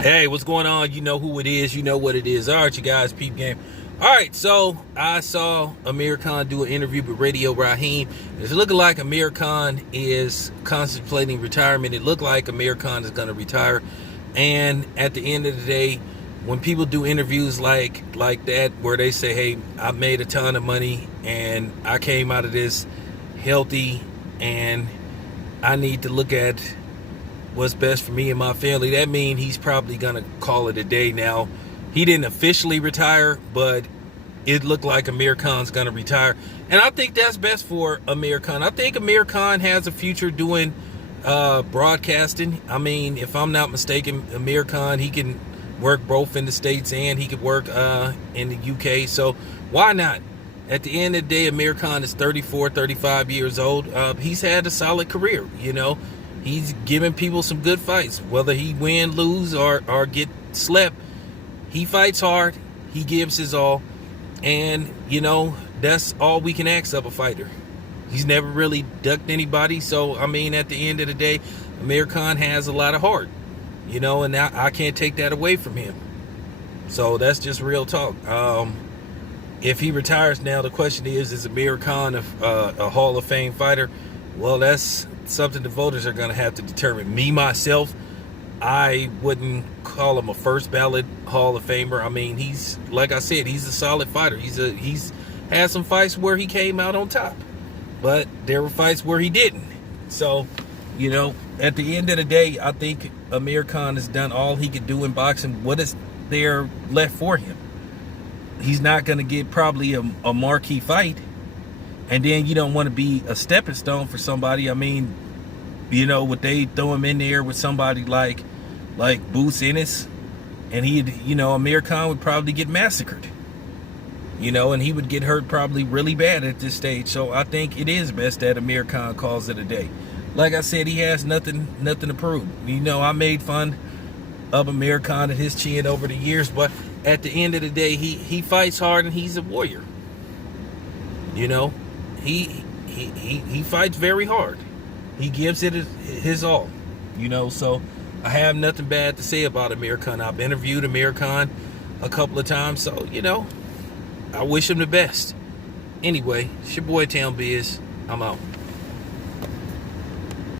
Hey, what's going on? You know who it is. You know what it is. All right, you guys, peep game. All right, so I saw Amir Khan do an interview with Radio Raheem. It's looking like Amir Khan is contemplating retirement. It looked like Amir Khan is going to retire. And at the end of the day, when people do interviews like that, where they say, hey, I made a ton of money and I came out of this healthy and I need to look at what's best for me and my family, that means he's probably gonna call it a day now. He didn't officially retire, but it looked like Amir Khan's gonna retire, and I think that's best for Amir Khan. I think Amir Khan has a future doing broadcasting. I mean, if I'm not mistaken, Amir Khan, he can work both in the States and he could work in the UK, so why not? At the end of the day, Amir Khan is 34, 35 years old. He's had a solid career, you know. He's giving people some good fights. Whether he win, lose, or get slept, he fights hard. He gives his all. And, you know, that's all we can ask of a fighter. He's never really ducked anybody. So, I mean, at the end of the day, Amir Khan has a lot of heart. You know, and I can't take that away from him. So, that's just real talk. If he retires now, the question is Amir Khan a Hall of Fame fighter? Well, that's something the voters are going to have to determine. Me, myself, I wouldn't call him a first ballot Hall of Famer. I mean, he's, like I said, he's a solid fighter. He's had some fights where he came out on top, but there were fights where he didn't. So, you know, at the end of the day, I think Amir Khan has done all he could do in boxing. What is there left for him? He's not going to get probably a marquee fight. And then you don't want to be a stepping stone for somebody. I mean, you know, would they throw him in there with somebody like Boots Ennis? And he'd, you know, Amir Khan would probably get massacred. You know, and he would get hurt probably really bad at this stage. So I think it is best that Amir Khan calls it a day. Like I said, he has nothing to prove. You know, I made fun of Amir Khan and his chin over the years, but at the end of the day, he fights hard and he's a warrior. You know, he fights very hard. He gives it his all, you know. So I have nothing bad to say about Amir Khan. I've interviewed Amir Khan a couple of times, so you know, I wish him the best. Anyway, it's your boy Town Biz. I'm out.